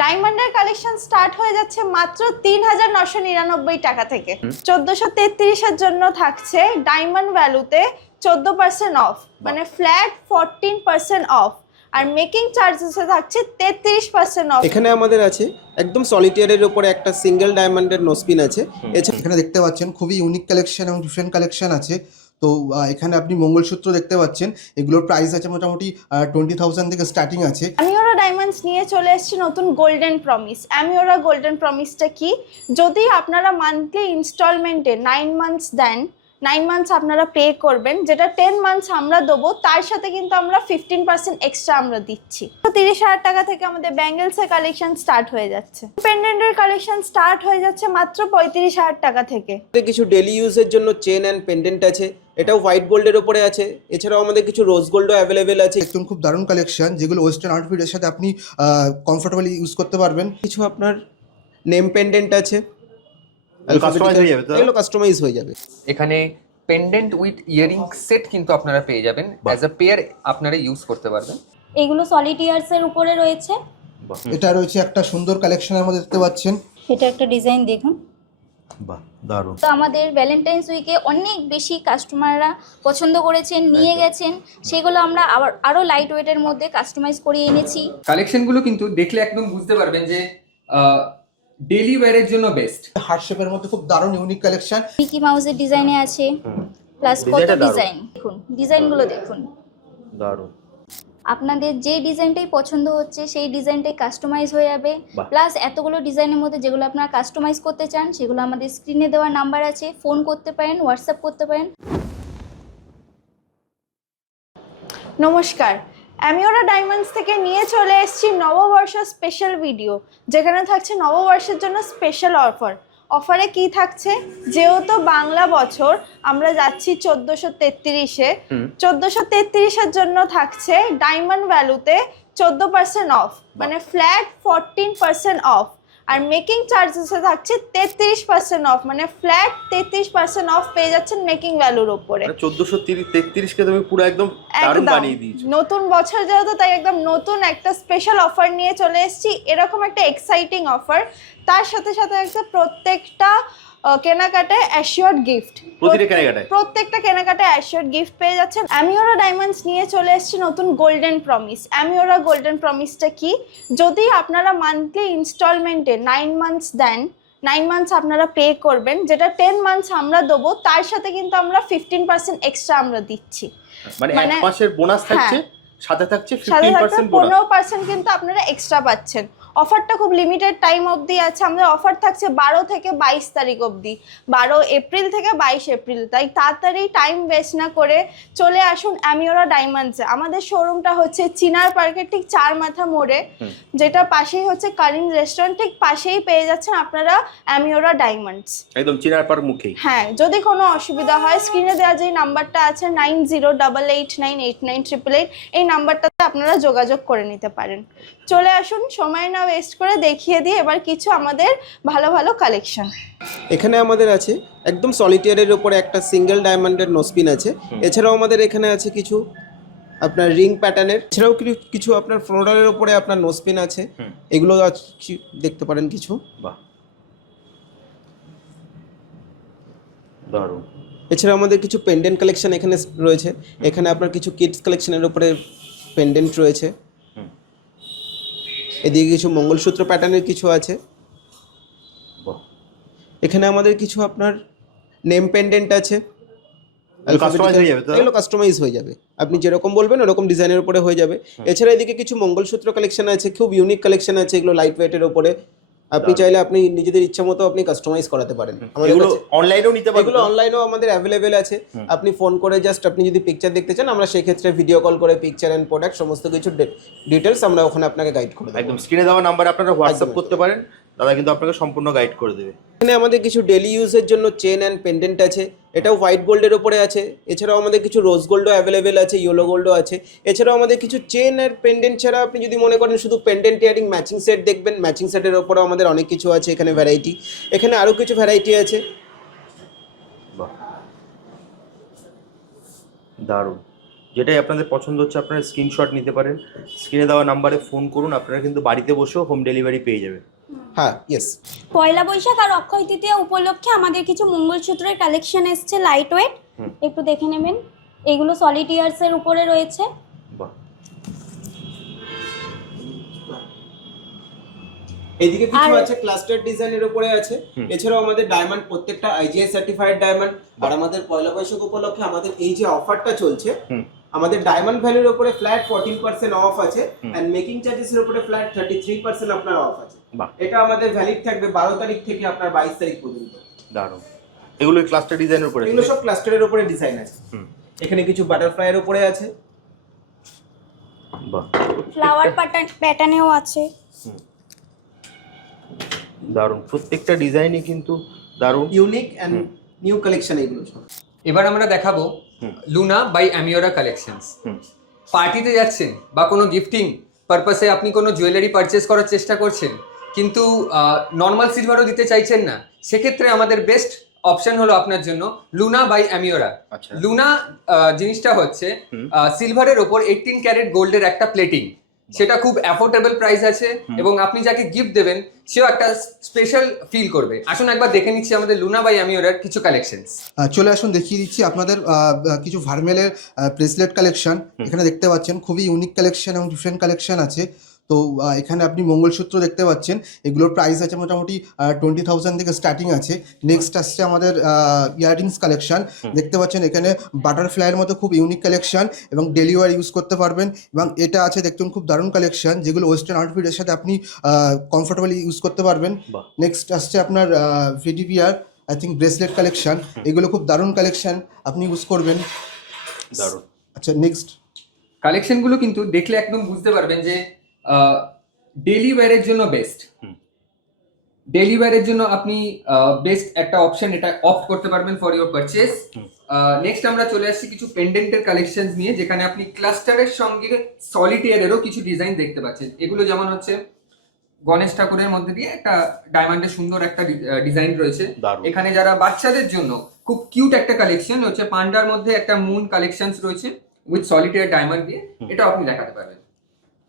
ডায়মন্ডের collection start হয়ে যাচ্ছে মাত্র ৩,৯৯৯ টাকা থেকে। ১৪৩৩-এর জন্য থাকছে ডায়মন্ড ভ্যালুতে 14% অফ, মানে ফ্ল্যাট 14% অফ। আর মেকিং চার্জেসে থাকছে 33% অফ। এখানে আমাদের আছে একদম সলিটিয়ারের উপরে একটা সিঙ্গেল ডায়মন্ডের নোসপিন আছে। এখানে দেখতে পাচ্ছেন খুবই ইউনিক কালেকশন এবং ডিফারেন্ট কালেকশন আছে। তো এখানে আপনি মঙ্গলসূত্র দেখতে পাচ্ছেন, এগুলোর প্রাইস আছে মোটামুটি 20,000 থেকে স্টার্টিং আছে। অ্যামিওরা ডায়মন্ডস নিয়ে চলে এসেছি নতুন গোল্ডেন প্রমিস। অ্যামিওরা গোল্ডেন প্রমিসটা কি? যদি আপনারা মান্থলি ইনস্টলমেন্টে 9 মান্থস দেন, 9 মান্থস আপনারা পে করবেন, যেটা 10 মান্থস আমরা দেবো, তার সাথে কিন্তু আমরা 15% এক্সট্রা আমরা দিচ্ছি। তো 30,000 টাকা থেকে আমাদের ব্যাঙ্গেলসের কালেকশন স্টার্ট হয়ে যাচ্ছে। পেন্ডেন্টের কালেকশন স্টার্ট হয়ে যাচ্ছে মাত্র 35,000 টাকা থেকে। কিছু ডেলি ইউজের জন্য চেন অ্যান্ড পেন্ডেন্ট আছে, এটাও হোয়াইট গোল্ডের উপরে আছে। এছাড়াও আমাদের কিছু রোজ গোল্ডও অ্যাভেলেবেল আছে। একদম খুব দারুণ কালেকশন, যেগুলো ওয়েস্টার্ন আউটফিটের সাথে আপনি কমফোর্টেবলি ইউজ করতে পারবেন। কিছু আপনার নেম পেন্ডেন্ট আছে, এগুলো কাস্টমাইজ হয়ে যাবে। এখানে পেন্ডেন্ট উইথ ইয়ারিং সেট কিন্তু আপনারা পেয়ে যাবেন, অ্যাজ আ পেয়ার আপনারা ইউজ করতে পারবেন। এগুলো সলিটিয়ার্সের উপরে রয়েছে। এটা রয়েছে একটা সুন্দর কালেকশনের মধ্যে দেখতে পাচ্ছেন। এটা একটা ডিজাইন দেখুন, বাহ দারুণ। তো আমাদের ভ্যালেন্টাইন্স উইকে অনেক বেশি কাস্টমাররা পছন্দ করেছেন, নিয়ে গেছেন। সেগুলো আমরা আরও লাইট ওয়েটের মধ্যে কাস্টমাইজ করিয়ে এনেছি। কালেকশনগুলো কিন্তু দেখলে একদম বুঝতে পারবেন যে ডেইলি ওয়্যারের জন্য বেস্ট। হার্ট শেপের মধ্যে খুব দারুণ ইউনিক কালেকশন। মিকি মাউসের ডিজাইনে আছে, প্লাস কত ডিজাইনটা দারুণ। ডিজাইন দেখুন, ডিজাইনগুলো দেখুন। দারুণ। আপনাদের যে ডিজাইনটাই পছন্দ হচ্ছে সেই ডিজাইনটাই কাস্টমাইজ হয়ে যাবে। বাহ। প্লাস এতগুলো ডিজাইনের মধ্যে যেগুলো আপনারা কাস্টমাইজ করতে চান, সেগুলো আমাদের স্ক্রিনে দেওয়া নাম্বার আছে, ফোন করতে পারেন, হোয়াটসঅ্যাপ করতে পারেন। নমস্কার, অ্যামিওরা ডায়মন্ডস থেকে নিয়ে চলে এসেছি নববর্ষ স্পেশাল ভিডিও, যেখানে থাকছে নববর্ষের জন্য স্পেশাল অফার। অফারে কি থাকছে? যেহেতু বাংলা বছর, আমরা যাচ্ছি 1433-এ। 1433-এর জন্য থাকছে ডায়মন্ড ভ্যালুতে 14% অফ, মানে ফ্ল্যাট 14% অফ। আর মেকিং চার্জেসে থাকছে 33% অফ, মানে ফ্ল্যাট 33% অফ পেয়ে যাচ্ছেন মেকিং ভ্যালুর উপরে। 1433 কে তুমি পুরো একদম দারুণ একদম বানিয়ে দিয়েছো। নতুন বছর যেহেতু, তাই একদম নতুন একটা স্পেশাল অফার নিয়ে চলে এসেছি। এরকম একটা এক্সাইটিং অফার, তার সাথে সাথে একটা প্রত্যেকটা কেনাকাটায় অ্যাসিওর্ড গিফট। প্রত্যেকটা কেনাকাটায় অ্যাসিওর্ড গিফট পেয়ে যাচ্ছেন। অ্যামিওরা ডায়মন্ডস নিয়ে চলে এসেছি নতুন গোল্ডেন প্রমিস। অ্যামিওরা গোল্ডেন প্রমিসটা কি? যদি আপনারা মান্থলি ইনস্টলমেন্টে 9 মান্থস দেন, 9 মান্থস আপনারা পে করবেন, যেটা 10 মান্থস আমরা দেবো, তার সাথে কিন্তু আমরা 15% এক্সট্রা আমরা দিচ্ছি। মানে এক মাসের বোনাস থাকছে, সাথে থাকছে 15% বোনাস। 15% কিন্তু আপনারা এক্সট্রা পাচ্ছেন। অফারটা খুব লিমিটেড টাইম অবধি আছে। আমাদের অফার থাকছে 12 থেকে 22 তারিখ অবধি, 12 এপ্রিল থেকে 22 এপ্রিল। তাই তাড়াতাড়ি টাইম ওয়েস্ট না করে চলে আসুন অ্যামিওরা ডায়মন্ডসে। আমাদের শোরুমটা হচ্ছে চিনার পার্কের ঠিক 4 মাথা মোড়ে, যেটা পাশেই হচ্ছে কারিন রেস্টুরেন্ট, ঠিক পাশেই পেয়ে যাচ্ছেন আপনারা অ্যামিওরা ডায়মন্ডস, একদম চিনার পার্ক মুখেই। হ্যাঁ, যদি কোনো অসুবিধা হয়, স্ক্রিনে দেওয়া যে নাম্বারটা আছে 9088989888, এই নাম্বারটাতে আপনারা যোগাযোগ করে নিতে পারেন। চলে আসুন, সময় না ওয়েস্ট করে দেখিয়ে দিই এবার কিছু আমাদের ভালো ভালো কালেকশন। এখানে আমাদের আছে একদম সলিটিয়ারের উপরে একটা সিঙ্গেল ডায়মন্ডের নোসপিন আছে। এছাড়াও আমাদের এখানে আছে কিছু আপনার রিং প্যাটার্নের, এছাড়াও কিছু আপনার ফ্লোরালের উপরে আপনার নোসপিন আছে। এগুলো দেখতে পারেন কিছু। বাহ দারুণ। এছাড়াও আমাদের কিছু পেন্ডেন্ট কালেকশন এখানে রয়েছে। এখানে আপনার কিছু কিডস কালেকশনের উপরে পেন্ডেন্ট রয়েছে। এদিকে কিছু মঙ্গলসূত্র প্যাটার্নের কিছু আছে। এখানে আমাদের কিছু আপনার নেম পেন্ডেন্ট আছে, এগুলো কাস্টমাইজ হয়ে যাবে। আপনি যেরকম বলবেন ওরকম ডিজাইনের উপরে হয়ে যাবে। এছাড়া এদিকে কিছু মঙ্গলসূত্র কালেকশন আছে, খুব ইউনিক কালেকশন আছে। এগুলো লাইট ওয়েটের উপরে, আপনি চাইলে আপনি নিজেদের ইচ্ছা মতো আপনি কাস্টমাইজ করাতে পারেন। এগুলো অনলাইনেও নিতে পারবেন, এগুলো অনলাইনেও আমাদের অ্যাভেলেবেল আছে। আপনি ফোন করে জাস্ট আপনি যদি পিকচার দেখতে চান, আমরা সেই ক্ষেত্রে ভিডিও কল করে পিকচার এন্ড প্রোডাক্ট সমস্ত কিছু ডিটেলস আমরা ওখানে আপনাকে গাইড করে দেব। একদম স্ক্রিনে দেওয়া নাম্বারে আপনারা হোয়াটসঅ্যাপ করতে পারেন, দাদা কিন্তু আপনাকে সম্পূর্ণ গাইড করে দেবে। এখানে আমাদের কিছু ডেলি ইউজের জন্য চেন অ্যান্ড পেন্ডেন্ট আছে, এটাও হোয়াইট গোল্ডের উপরে আছে। এছাড়াও আমাদের কিছু রোজ গোল্ডও অ্যাভেলেবেল আছে, ইয়েলো গোল্ডও আছে। এছাড়াও আমাদের কিছু চেন আর পেন্ডেন্ট ছাড়া আপনি যদি মনে করেন শুধু পেন্ডেন্ট ইয়ারিং ম্যাচিং সেট দেখবেন, ম্যাচিং সেটের ওপরেও আমাদের অনেক কিছু আছে এখানে ভ্যারাইটি। এখানে আরও কিছু ভ্যারাইটি আছে। বাহ দারুণ। যেটাই আপনাদের পছন্দ হচ্ছে আপনারা স্ক্রিনশট নিতে পারেন, স্ক্রিনে দেওয়া নাম্বারে ফোন করুন, আপনারা কিন্তু বাড়িতে বসেও হোম ডেলিভারি পেয়ে যাবেন। হ্যাঁ, ইয়েস। পয়লা বৈশাখ আর অক্ষয় তৃতীয়া উপলক্ষে আমাদের কিছু মঙ্গলসূত্রের কালেকশন এসেছে লাইট ওয়েট, একটু দেখে নেবেন। এগুলো সলিড ইয়ার্সের উপরে রয়েছে। বাহ, এদিকে কিছু আর- আছে ক্লাস্টার ডিজাইনের উপরে আছে। এছাড়াও আমাদের ডায়মন্ড প্রত্যেকটা আইজিআই সার্টিফাইড ডায়মন্ড। আর আমাদের পয়লা বৈশাখ উপলক্ষে আমাদের এই যে অফারটা চলছে, আমাদের ডায়মন্ড ভ্যালুর উপরে ফ্ল্যাট 14% অফ আছে, এন্ড মেকিং চার্জেসের উপরে ফ্ল্যাট 33% আপনার অফ আছে। বাহ, এটা আমাদের ভ্যালিড থাকবে 12 তারিখ থেকে আপনার 22 তারিখ পর্যন্ত। দারুণ। এগুলো ক্লাস্টার ডিজাইনের উপরে, এগুলো সব ক্লাস্টারের উপরে ডিজাইন আছে। এখানে কিছু বাটারফ্লাইয়ের উপরে আছে। বাহ, ফ্লাওয়ার প্যাটার্নেও আছে। দারুণ। প্রত্যেকটা ডিজাইনই কিন্তু দারুণ, ইউনিক এন্ড নিউ কালেকশন এগুলো সব। এবার আমরা দেখাবো লুনা বাই অ্যামিওরা কালেকশনস। পার্টিতে যাচ্ছেন বা কোনো গিফটিং পারপাসে আপনি কোনো জুয়েলারি পারচেস করার চেষ্টা করছেন, কিন্তু নর্মাল সিলভারও দিতে চাইছেন না, সেক্ষেত্রে আমাদের বেস্ট অপশন হলো আপনার জন্য লুনা বাই অ্যামিওরা। আচ্ছা। লুনা জিনিসটা হচ্ছে সিলভারের ওপর 18 ক্যারেট গোল্ডের একটা প্লেটিং, সেটা খুব অ্যাফোর্ডেবল প্রাইস আছে এবং আপনি যাকে গিফট দেবেন সেও একটা স্পেশাল ফিল করবে। আসুন একবার দেখে নিচ্ছি আমাদের লুনা বাই অ্যামিওরার কিছু কালেকশনস। চলে আসুন, দেখিয়ে দিচ্ছি আপনাদের কিছু ভার্মেলের ব্রেসলেট কালেকশন। এখানে দেখতে পাচ্ছেন খুবই ইউনিক কালেকশন এবং ডিফারেন্ট কালেকশন আছে। তো এখানে আপনি মঙ্গলসূত্র দেখতে পাচ্ছেন, এগুলোর প্রাইস আছে মোটামুটি 20,000 থেকে স্টার্টিং আছে। নেক্সট আসছে আমাদের ইয়াররিংস কালেকশন। দেখতে পাচ্ছেন এখানে বাটারফ্লাইয়ের মতো খুব ইউনিক কালেকশন এবং ডেলি ওয়ার ইউজ করতে পারবেন। এবং এটা আছে দেখুন খুব দারুণ কালেকশন, যেগুলো ওয়েস্টার্ন আউটফিটের সাথে আপনি কমফোর্টেবলি ইউজ করতে পারবেন। বাহ। নেক্সট আসছে আপনার ভিডিপিআর আই থিঙ্ক ব্রেসলেট কালেকশন। এগুলো খুব দারুণ কালেকশন, আপনি ইউজ করবেন। দারুণ। আচ্ছা, নেক্সট কালেকশনগুলো কিন্তু দেখলে একদম বুঝতে পারবেন যে ডেলি ওয়্যারের জন্য বেস্ট। ডেলি ওয়্যারের জন্য আপনি বেস্ট একটা অপশন এটা অফ করতে পারবেন ফর ইওর পারচেজ। নেক্সট আমরা চলে আসছি কিছু পেন্ডেন্টের কালেকশন নিয়ে, যেখানে আপনি ক্লাস্টারের সঙ্গে সলিটেয়ারেরও কিছু ডিজাইন দেখতে পাচ্ছেন। এগুলো যেমন হচ্ছে গণেশ ঠাকুরের মধ্যে দিয়ে একটা ডায়মন্ডের সুন্দর একটা ডিজাইন রয়েছে। দারুণ। এখানে যারা বাচ্চাদের জন্য খুব কিউট একটা কালেকশন হচ্ছে, পান্ডার মধ্যে একটা মুন কালেকশনস রয়েছে উইথ সলিটেয়ার ডায়মন্ড দিয়ে, এটা আপনি দেখাতে পারবেন।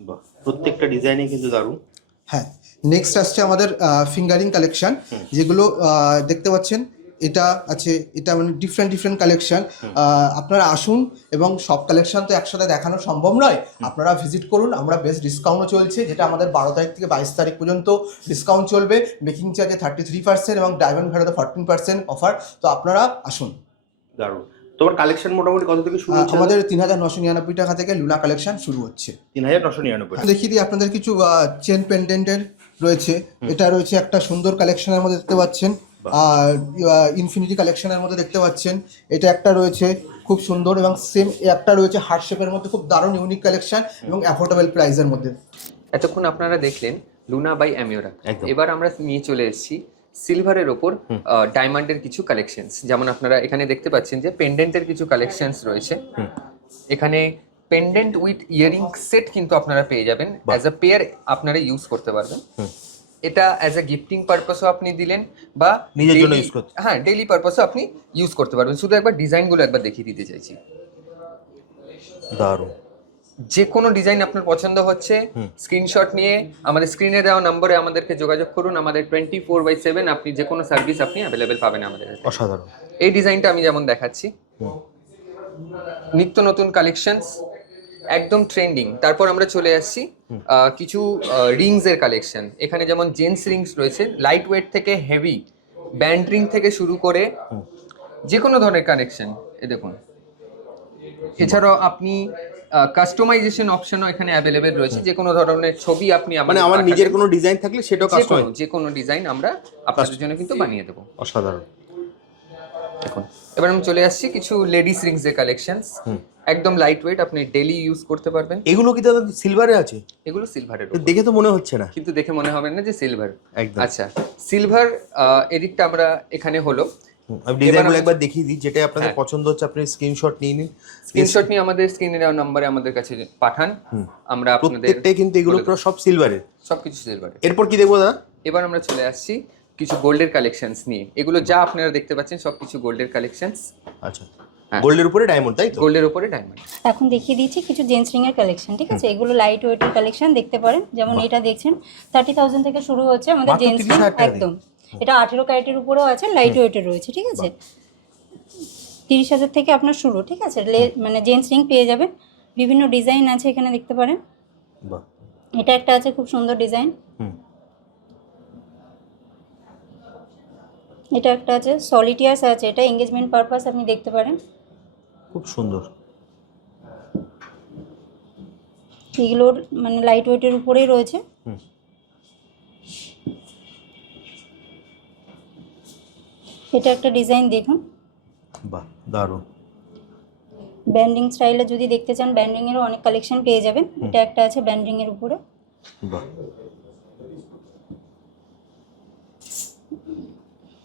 বাহ, প্রত্যেকটা ডিজাইনই কিন্তু দারুণ। হ্যাঁ, নেক্সট আসছে আমাদের ফিঙ্গারিং কালেকশন, যেগুলো দেখতে পাচ্ছেন। এটা আছে, এটা মানে ডিফারেন্ট কালেকশন। আপনারা আসুন, এবং সব কালেকশন তো একসাথে দেখানো সম্ভব নয়, আপনারা ভিজিট করুন। আমরা বেস্ট ডিসকাউন্টও চলছে, যেটা আমাদের 12 তারিখ থেকে 22 তারিখ পর্যন্ত ডিসকাউন্ট চলবে। মেকিং চার্জে 33% এবং ডায়মন্ড ভ্যালুতে 14% অফার। তো আপনারা আসুন। দারুণ। তোমার কালেকশন মোটামুটি কত থেকে শুরু হচ্ছে? আমাদের 3,999 টাকা থেকে লুনা কালেকশন শুরু হচ্ছে। 3,999। দেখিয়ে দিই আপনাদের কিছু চেন পেন্ডেন্টের রয়েছে। এটা রয়েছে একটা সুন্দর কালেকশনের মধ্যে দেখতে পাচ্ছেন, আর ইনফিনিটি কালেকশনের মধ্যে দেখতে পাচ্ছেন। এটা একটা রয়েছে খুব সুন্দর, এবং সেম একটা রয়েছে হার্ট শেপের মধ্যে, খুব দারুণ ইউনিক কালেকশন এবং অ্যাফোর্ডেবল প্রাইসের মধ্যে। এতক্ষণ আপনারা দেখলেন লুনা বাই অ্যামিওরা। একদম। এবার আমরা নিয়ে চলে এসেছি সিলভারের ওপর ডায়মন্ডের কিছু কালেকশনস। যেমন আপনারা এখানে দেখতে পাচ্ছেন যে পেন্ডেন্টের কিছু কালেকশনস রয়েছে। এখানে পেন্ডেন্ট উইথ ইয়ারিং সেট কিন্তু আপনারা পেয়ে যাবেন, অ্যাজ আ পেয়ার আপনারা ইউজ করতে পারবেন। এটা অ্যাজ আ গিফটিং পারপাসও আপনি দিলেন, বা নিজের জন্য daily- use করতে। হ্যাঁ, ডেইলি পারপাসও আপনি ইউজ করতে পারবেন। শুধু একবার ডিজাইনগুলো একবার দেখিয়ে দিতে চাইছি। দারুণ। যে কোনো ডিজাইন আপনার পছন্দ হচ্ছে, স্ক্রিনশট নিয়ে আমাদের স্ক্রিনে দেওয়া নম্বরে আমাদেরকে যোগাযোগ করুন। আমাদের 24/7 আপনি যে কোনো সার্ভিস আপনি অ্যাভেলেবেল পাবেন আমাদের কাছে। অসাধারণ। এই ডিজাইনটা আমি যেমন দেখাচ্ছি, নিত্য নতুন কালেকশনস, একদম ট্রেন্ডিং। তারপর আমরা চলে আসছি কিছু রিংস এর কালেকশন। এখানে যেমন জেন্টস রিংস রয়েছে, লাইট ওয়েট থেকে হেভি, ব্যান্ড রিং থেকে শুরু করে যে কোনো ধরনের কানেকশন। এ দেখুন, এছাড়াও আপনি কাস্টমাইজেশন অপশনও এখানে অ্যাভেলেবেল রয়েছে। যে কোনো ধরনের ছবি আপনি মানে আমার নিজের কোনো ডিজাইন থাকলে সেটাও কাস্টমাইজ, যে কোনো ডিজাইন আমরা আপনাদের জন্য কিন্তু বানিয়ে দেবো। অসাধারণ। দেখুন, এবার আমি চলে আসছি কিছু লেডিস রিংস এর কালেকশনস। একদম লাইট ওয়েট, আপনি ডেইলি ইউজ করতে পারবেন। এগুলো কি দাদা সিলভারে আছে? এগুলো সিলভারের, দেখে তো মনে হচ্ছে না। কিন্তু দেখে মনে হবে না যে সিলভার। একদম। আচ্ছা, সিলভার এদিকটা আমরা এখানে হলো। আমি ডিজাইনগুলো একবার দেখিয়ে দিই, যেটা আপনাদের হ্যাঁ। পছন্দ হচ্ছে আপনি স্ক্রিনশট নিয়ে নিন। স্ক্রিনশট নিয়ে আমাদের স্ক্রিনে দেওয়া নম্বরে আমাদের কাছে পাঠান, আমরা আপনাদের প্রত্যেকটাই কিন্তু এগুলো পুরো সব সিলভারের। সবকিছু সিলভারের। এরপর কি দেখবো দাদা? এবার আমরা চলে আসছি কিছু গোল্ডের কালেকশনস নিয়ে। এগুলো যা আপনারা দেখতে পাচ্ছেন সব কিছু গোল্ডের কালেকশনস। আচ্ছা, হ্যাঁ। গোল্ডের উপরে ডায়মন্ড, তাই তো? গোল্ডের উপরে ডায়মন্ড। এখন দেখিয়ে দিচ্ছি কিছু জেন্টস রিং এর কালেকশন, ঠিক আছে? এগুলো লাইট ওয়েটের কালেকশন দেখতে পারেন, যেমন এটা দেখছেন 30,000 থেকে শুরু হচ্ছে আমাদের মাত্র জেন্টস রিং, 30,000 টাকা দিয়ে? একদম। এটা 18 ক্যারেটের উপরেও আছে, লাইট ওয়েটের রয়েছে, ঠিক আছে? 30,000 থেকে আপনার শুরু, ঠিক আছে? মানে জেন্টস রিং পেয়ে যাবেন, বিভিন্ন ডিজাইন আছে এখানে দেখতে পারেন। বাহ। এটা একটা আছে খুব সুন্দর ডিজাইন, হুম। এটা একটা আছে সলিটিয়াস আছে, এটা এঙ্গেজমেন্ট পারপাস আপনি দেখতে পারেন। খুব সুন্দর। এগুলোর মানে লাইট ওয়েটের উপরেই রয়েছে। হুম। এটা একটা ডিজাইন দেখুন, বাহ, দারুণ। ব্যান্ডিং স্টাইলে যদি দেখতে চান ব্যান্ডিং এরও অনেক কালেকশন পেয়ে যাবেন। এটা একটা আছে ব্যান্ডিং এর উপরে। বাহ।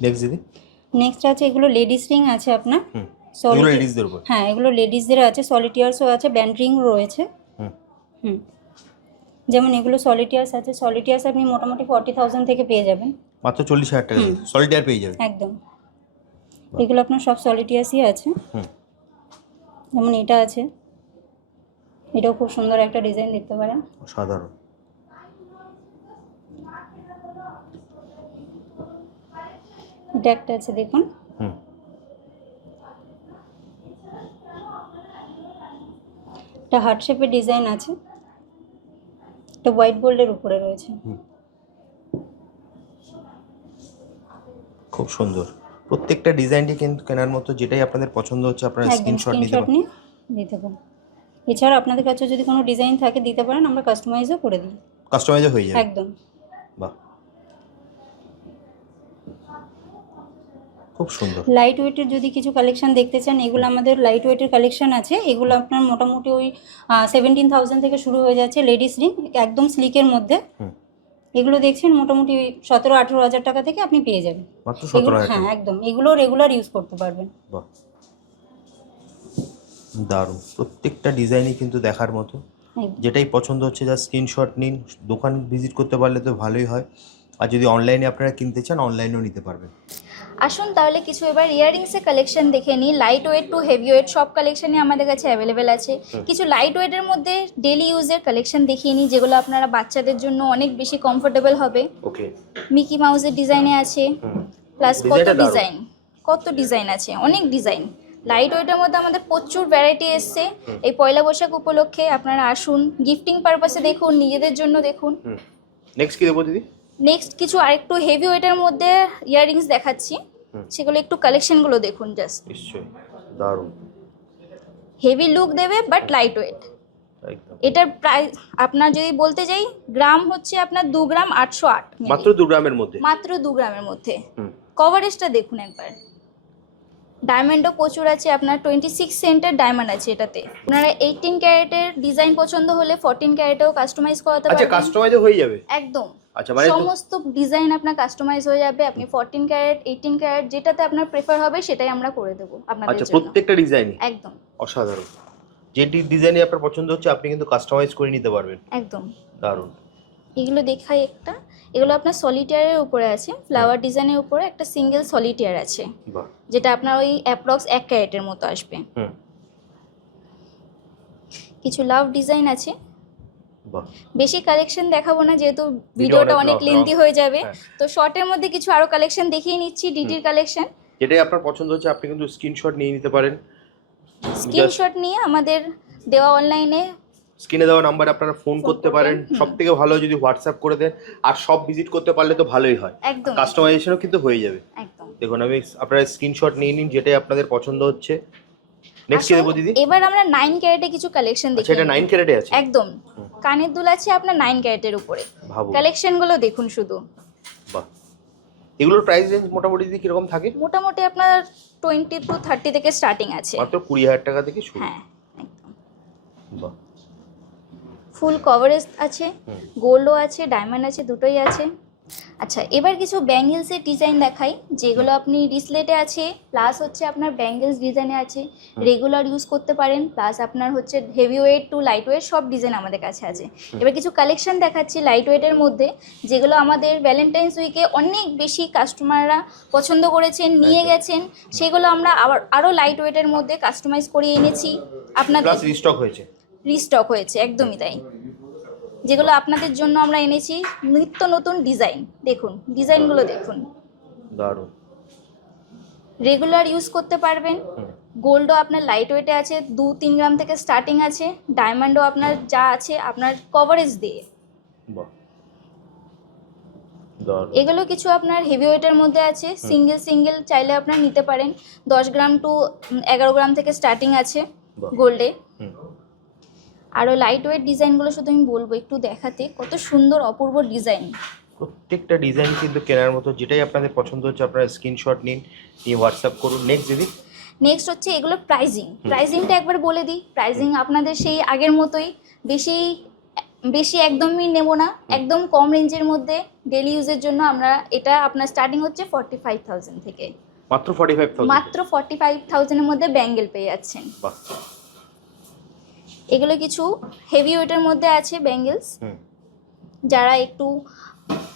নেক্সট দিদি। নেক্সট আছে এগুলো লেডিস রিং আছে আপনার। হুম। Solid- এগুলো লেডিসদের উপর। হ্যাঁ, এগুলো লেডিসদের আছে, সলিটিয়ার্সও আছে, ব্যান্ড রিং রয়েছে। হুম। হুম, যেমন এগুলো সলিটিয়ার্স আছে, সলিটিয়ার্স আপনি মোটামুটি 40,000 থেকে পেয়ে যাবেন, মাত্র 40,000 টাকা দিয়ে সলিটার পেয়ে যাবে। একদম। এগুলো আপনার সব সলিটিয়ার্সই আছে। হুম। যেমন এটা আছে, এটাও খুব সুন্দর একটা ডিজাইন দেখতে পারেন। সাধারণ। এটা একটা আছে দেখুন, হুম। এটা হার্ট শেপের ডিজাইন আছে, এটা হোয়াইট গোল্ডের উপরে রয়েছে। খুব সুন্দর। প্রত্যেকটা ডিজাইনটি কিন্তু কেনার মতো, যেটাই আপনাদের পছন্দ হচ্ছে আপনারা একদম স্ক্রিনশট নিতে স্ক্রিনশট পারেন। নিয়ে দিতে পারেন। এছাড়া আপনাদের কাছে যদি কোনো ডিজাইন থাকে দিতে পারেন, আমরা কাস্টমাইজও করে দিই, কাস্টমাইজও হয়ে যাবে। একদম। বাহ, খুব সুন্দর। লাইট ওয়েটের যদি কিছু কালেকশন দেখতে চান, এগুলো আমাদের লাইট ওয়েটের কালেকশন আছে। এগুলো আপনার মোটামুটি ওই 17,000 থেকে শুরু হয়ে যাচ্ছে, লেডিস রিং একদম স্লিকের মধ্যে। হুম। এগুলো দেখছেন মোটামুটি ওই 17-18 হাজার টাকা থেকে আপনি পেয়ে যাবেন। মাত্র এগুলো 17,000 হ্যাঁ টাকা। একদম, এগুলো রেগুলার ইউজ করতে পারবেন। বাহ, দারুণ। প্রত্যেকটা ডিজাইনই কিন্তু দেখার মতো, একদম। যেটাই পছন্দ হচ্ছে যা স্ক্রিনশট নিন। দোকান ভিজিট করতে পারলে তো ভালোই হয়, আর যদি অনলাইনে আপনারা কিনতে চান অনলাইনেও নিতে পারবেন। আসুন তাহলে কিছু এবার ইয়াররিংসের কালেকশন দেখে নিই। Light weight to heavy weight সব কালেকশনই আমাদের কাছে অ্যাভেলেবেল আছে। কিছু লাইট ওয়েটের মধ্যে ডেলি ইউজের কালেকশন দেখিয়ে নিই, যেগুলো আপনারা বাচ্চাদের জন্য অনেক বেশি কমফোর্টেবল হবে। ওকে। মিকি মাউসের ডিজাইনে আছে, প্লাস কত ডিজাইনটা দারুণ। ডিজাইন, কত ডিজাইন আছে, অনেক ডিজাইন। লাইট ওয়েটের মধ্যে আমাদের প্রচুর ভ্যারাইটি এসছে। এই পয়লা বৈশাখ উপলক্ষে আপনারা আসুন, গিফটিং পারপাসে দেখুন, নিজেদের জন্য দেখুন। নেক্সট কি দেবো দিদি? নেক্সট কিছু আরেকটু হেভি ওয়েটের মধ্যে ইয়াররিংস দেখাচ্ছি, সেগুলো একটু কালেকশনগুলো দেখুন। জাস্ট নিশ্চয়ই, দারুণ। হেভি লুক দেবে বাট লাইট ওয়েট। একদম। এটার প্রাইস আপনার যদি বলতে যাই, গ্রাম হচ্ছে আপনার 2 গ্রাম 808, মাত্র 2 গ্রামের মধ্যে। মাত্র 2 গ্রামের মধ্যে। হুম। কভারেজটা দেখুন একবার। ডায়মন্ডও প্রচুর আছে, আপনার 26 সেন্টের ডায়মন্ড আছে এটাতে। আপনারা 18 ক্যারেটের ডিজাইন পছন্দ হলে 14 ক্যারেটেও কাস্টমাইজ করাতে আচ্ছা, পারবেন। কাস্টমাইজও হয়ে যাবে? একদম। আচ্ছা, মানে সমস্ত ডিজাইন আপনার কাস্টমাইজ হয়ে যাবে। আপনি 14 ক্যারেট 18 ক্যারেট যেটাতে আপনার প্রেফার হবে সেটাই আমরা করে দেবো আপনাদের আচ্ছা, জন্য। প্রত্যেকটা ডিজাইনই একদম অসাধারণ। যে ডিজাইনই আপনার পছন্দ হচ্ছে আপনি কিন্তু কাস্টমাইজ করে নিতে পারবেন। একদম। দারুণ। এগুলো দেখাই একটা, এগুলো আপনার সলিটিয়ারের উপরে আছে, ফ্লাওয়ার ডিজাইনের উপরে একটা সিঙ্গেল সলিটিয়ার আছে, বাহ। যেটা আপনার ওই অ্যাপ্রক্স 1 ক্যারেটের মতো আসবে। হুম। কিছু লাভ ডিজাইন আছে। বাহ। বেশি কালেকশন দেখাবো না, যেহেতু ভিডিওটা অনেক অনেক long, লেন্থি long। হয়ে যাবে। হ্যাঁ। তো শর্টের মধ্যে কিছু আরো কালেকশন দেখিয়ে নিচ্ছি, ডিটির কালেকশন। যেটাই আপনার পছন্দ হচ্ছে আপনি কিন্তু স্ক্রিনশট নিয়ে নিতে পারেন। স্ক্রিনশট নিয়ে আমাদের দেওয়া অনলাইনে স্ক্রিনে দেওয়া নাম্বারে আপনারা ফোন করতে পারেন। সব থেকে ভালো যদি হোয়াটসঅ্যাপ করে দেন, আর সব ভিজিট করতে পারলে তো ভালোই হয়। একদম কাস্টমাইজেশনও কিন্তু হয়ে যাবে। একদম। দেখুন, আমি আপনারা স্ক্রিনশট নিয়ে নিন যেটাই আপনাদের পছন্দ হচ্ছে। নেক্সট কি দেবো দিদি? এবার আমরা 9 ক্যারেটে কিছু কালেকশন আচ্ছা, দেখি। এটা 9 ক্যারেটে আছে? একদম। কানের দুল আছে আপনার 9 ক্যারেটের উপরে। ভাবো। কালেকশনগুলো দেখুন শুধু। বাহ। এগুলোর প্রাইস রেঞ্জ মোটামুটি দিদি কিরকম থাকে? মোটামুটি আপনার 20 to 30 থেকে স্টার্টিং আছে। মাত্র 20,000 টাকা থেকে শুরু। হ্যাঁ একদম। বাহ। ফুল কভারেজ আছে, গোল্ডও আছে, ডায়মন্ড আছে, দুটোই আছে। আচ্ছা, এবার কিছু ব্যাঙ্গেলসের ডিজাইন দেখাই, যেগুলো আপনি রিসলেটে আছে, প্লাস হচ্ছে আপনার ব্যাঙ্গেলস ডিজাইনে আছে, রেগুলার ইউজ করতে পারেন, প্লাস আপনার হচ্ছে heavy weight to light weight সব ডিজাইন আমাদের কাছে আছে। এবার কিছু কালেকশন দেখাচ্ছি লাইট ওয়েটের মধ্যে, যেগুলো আমাদের ভ্যালেন্টাইন্স উইকে অনেক বেশি কাস্টমাররা পছন্দ করেছেন, নিয়ে গেছেন, সেগুলো আমরা আবার আরও লাইট ওয়েটের মধ্যে কাস্টমাইজ করে এনেছি আপনাদের। প্লাস রিস্টক হয়েছে। রিস্টক হয়েছে, একদমই তাই, যেগুলো আপনাদের জন্য আমরা এনেছি নিত্য নতুন ডিজাইন। দেখুন ডিজাইনগুলো দেখুন, দারুণ। রেগুলার ইউজ করতে পারবেন। গোল্ডও আপনার লাইট ওয়েটে আছে, 2-3 গ্রাম থেকে স্টার্টিং আছে। ডায়মন্ডও আপনার যা আছে আপনার কভারেজ দিয়ে। বাহ, দারুণ। এগুলো কিছু আপনার হেভি ওয়েটের মধ্যে আছে, সিঙ্গেল চাইলে আপনার নিতে পারেন। 10 গ্রাম টু 11 গ্রাম থেকে স্টার্টিং আছে বাহ। গোল্ডে। হুম। আরও লাইট ওয়েট ডিজাইনগুলো শুধু আমি বলবো একটু দেখাতে, কত সুন্দর অপূর্ব ডিজাইন। প্রত্যেকটা ডিজাইন কিন্তু কেনার মতো, যেটাই আপনাদের পছন্দ হচ্ছে আপনারা স্ক্রিনশট নিন, নিয়ে হোয়াটসঅ্যাপ করুন। নেক্সট দিদি। নেক্সট হচ্ছে এগুলোর প্রাইজিংটা একবার বলে দিই। প্রাইজিং আপনাদের সেই আগের মতোই, বেশি একদমই নেব না, একদম কম রেঞ্জের মধ্যে ডেলি ইউজের জন্য আমরা এটা আপনার স্টার্টিং হচ্ছে 45,000 থেকে। মাত্র 45,000? মাত্র 45,000-এর মধ্যে ব্যাঙ্গেল পেয়ে যাচ্ছেন। বাহ। এগুলো কিছু হেভি ওয়েটের মধ্যে আছে ব্যাঙ্গেলস, হুম। যারা একটু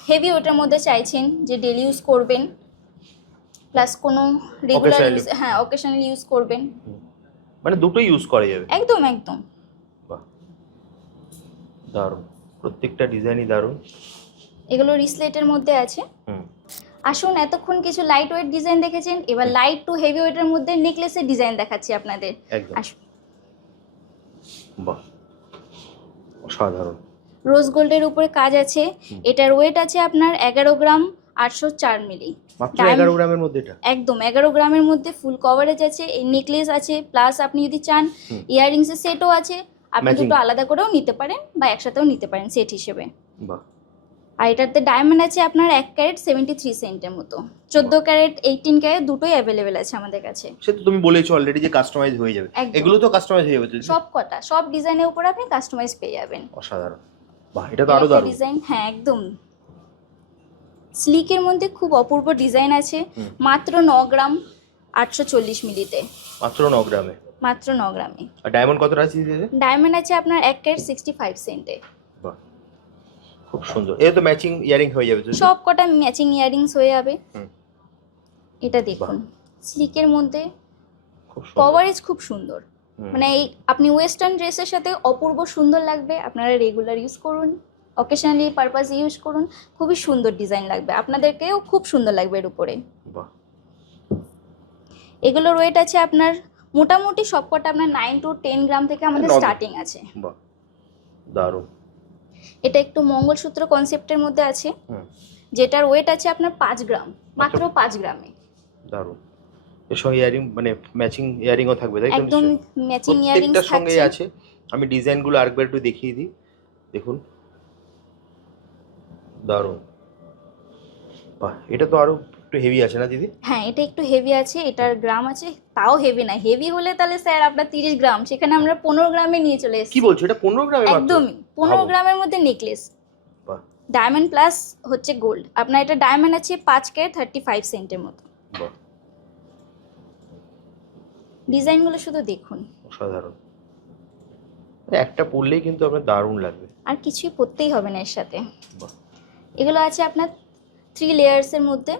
হেভি ওয়েটের মধ্যে চাইছেন যে ডেলি ইউজ করবেন, প্লাস কোনো রেগুলার Occasionally। ইউজ, হ্যাঁ অকেশনালি ইউজ করবেন, মানে দুটোই ইউজ করা যাবে। একদম। বাহ, দারুণ। প্রত্যেকটা ডিজাইনই দারুণ। এগুলো রিসলেটের মধ্যে আছে। হুম। আসুন, এতক্ষণ কিছু লাইট ওয়েট ডিজাইন দেখেছেন, এবার লাইট টু হেভি ওয়েটের মধ্যে নেকলেসের ডিজাইন দেখাচ্ছি আপনাদের। একদম। আসুন, বাহ, অসাধারণ। রোজ গোল্ডের উপরে কাজ আছে। এটার ওয়েট আছে আপনার 11 গ্রাম 804 মিলি। মাত্র 11 গ্রামের মধ্যে এটা? একদম 11 গ্রামের মধ্যে ফুল কভারেজ আছে, এই নেকলেস আছে, প্লাস আপনি যদি চান ইয়াররিংসের সেটও আছে, আপনি Matching। দুটো আলাদা করেও নিতে পারেন বা একসাথেও নিতে পারেন সেট হিসেবে। বাহ। আর এটাতে ডায়মন্ড আছে আপনার 1 ক্যারেট 73 সেন্টের মতো, 14 ক্যারেট 18 ক্যারেট দুটোই অ্যাভেলেবেল আছে আমাদের কাছে। সে তো তুমি বলেছো অলরেডি যে কাস্টমাইজ হয়ে যাবে। একদম। এগুলো তো কাস্টমাইজ হয়ে যাবে তো? সব ডিজাইনের উপর আপনি কাস্টমাইজ পেয়ে যাবেন। অসাধারণ। বাহ, এটা তো আরো দারুণ ডিজাইন। হ্যাঁ, একদম স্লিকের মধ্যে খুব অপূর্ব ডিজাইন আছে। মাত্র 9 গ্রাম 840 মিলিতে। মাত্র 9 গ্রামে? মাত্র 9 গ্রামে। আর ডায়মন্ড কতটা আছে দিদি? ডায়মন্ড আছে আপনার 1 ক্যারেট 65 সেন্টে। বাহ, খুব সুন্দর। এটা তো ম্যাচিং ইয়ারিং হয়ে যাবে তো? সব কটা ম্যাচিং ইয়ারিংস হয়ে যাবে। হুম। এটা দেখুন স্লিকের মধ্যে খুব সুন্দর। কভারেজ খুব সুন্দর, মানে এই আপনি ওয়েস্টার্ন ড্রেসের সাথে অপূর্ব সুন্দর লাগবে। আপনারা রেগুলার ইউজ করুন, অকেশনালি পারপাসে ইউজ করুন, খুবই সুন্দর ডিজাইন লাগবে আপনাদেরকেও, খুব সুন্দর লাগবে এর উপরে। বাহ। এগুলোর ওয়েট আছে আপনার মোটামুটি সবকটা আপনার 9 to 10 গ্রাম থেকে আমাদের স্টার্টিং আছে। বাহ, দারুণ। এটা একটু মঙ্গলসূত্র কনসেপ্টের মধ্যে আছে, যেটার ওয়েট আছে আপনার 5 গ্রাম, মাত্র 5 গ্রামে। দারুণ। এর সঙ্গে ইয়ারিং মানে ম্যাচিং ইয়ারিংও থাকবে তাই তো? একদম ম্যাচিং ইয়ারিংস প্রত্যেকটার সঙ্গেই থাকছে। আছে। আমি ডিজাইনগুলো আরেকবার একটু দেখিয়ে দিই। দেখুন, দারুণ। বাহ, এটা তো আরো একটু হেভি আছে না দিদি? হ্যাঁ, এটা একটু হেভি আছে, এটার গ্রাম আছে তাও হেভি না। হেভি হলে তাহলে স্যার আপনার 30 গ্রাম, সেখানে আমরা 15 গ্রামে নিয়ে চলে এসেছি। কি বলছো, এটা 15 গ্রামে মাত্র? একদমই 15 গ্রামের মধ্যে নেকলেস, বাহ। ডায়মন্ড প্লাস হচ্ছে গোল্ড। আপনার এটা ডায়মন্ড আছে 5 ক্যারেট 35 সেন্টের মতো। বাহ, ডিজাইনগুলো শুধু দেখুন, অসাধারণ। একটা পরলেই কিন্তু আপনার দারুণ লাগবে। আর কিছুই পরতেই হবে না এর সাথে। বাহ। এগুলো আছে আপনার 3 লেয়ার্সের মধ্যে,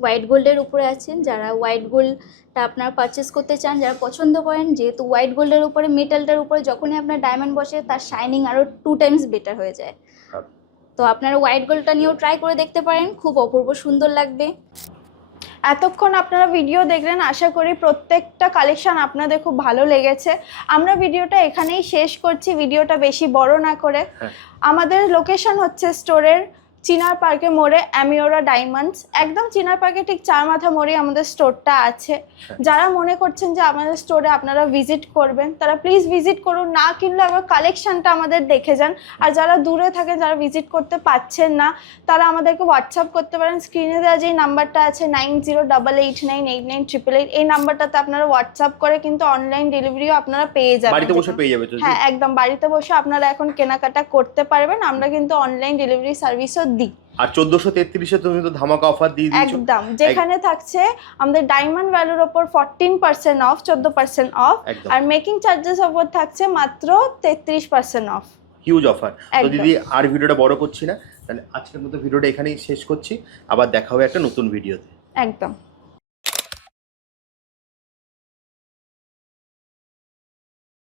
হোয়াইট গোল্ডের উপরে আছে। যারা হোয়াইট গোল্ডটা আপনার পারচেস করতে চান, যারা পছন্দ করেন, যেহেতু হোয়াইট গোল্ডের উপরে মেটালটার উপরে যখনই আপনার ডায়মন্ড বসে তার শাইনিং আরও 2 টাইমস বেটার হয়ে যায়। তো আপনারা হোয়াইট গোল্ডটা নিয়েও ট্রাই করে দেখতে পারেন, খুব অপূর্ব সুন্দর লাগবে। এতক্ষণ আপনারা ভিডিও দেখলেন, আশা করি প্রত্যেকটা কালেকশন আপনাদের খুব ভালো লেগেছে। আমরা ভিডিওটা এখানেই শেষ করছি, ভিডিওটা বেশি বড় না করে। আমাদের লোকেশন হচ্ছে স্টোরের চিনার পার্কে মোড়ে, অ্যামিওরা ডায়মন্ডস, একদম চিনার পার্কে ঠিক 4 মাথা মোড়ে আমাদের স্টোরটা আছে। যারা মনে করছেন যে আমাদের স্টোরে আপনারা ভিজিট করবেন, তারা প্লিজ ভিজিট করুন, না কিনলে আবার কালেকশনটা আমাদের দেখে যান। আর যারা দূরে থাকেন, যারা ভিজিট করতে পারছেন না, তারা আমাদেরকে হোয়াটসঅ্যাপ করতে পারেন। স্ক্রিনে দেওয়া যেই নাম্বারটা আছে 9088989888, এই নাম্বারটাতে আপনারা হোয়াটসঅ্যাপ করে কিন্তু অনলাইন ডেলিভারিও আপনারা পেয়ে যাবেন। বাড়িতে বসে পেয়ে যাবে তো? হ্যাঁ, একদম বাড়িতে বসে আপনারা এখন কেনাকাটা করতে পারবেন। আমরা কিন্তু অনলাইন ডেলিভারি সার্ভিসও দিই। আর 1433-এ তুমি তো ধামাকা অফার দিয়ে দিয়েছো একদম, যেখানে থাকছে আমাদের ডায়মন্ড ভ্যালুর ওপর 14% অফ, 14% অফ, একদম। আর মেকিং চার্জেস ওপর থাকছে মাত্র 33% অফ। Huge offer. তো একদম। দিদি আর ভিডিওটা বড় করছি না, তাহলে আজকের মতো ভিডিওটা এখানেই শেষ করছি, আবার দেখা হবে একটা নতুন ভিডিওতে। একদম।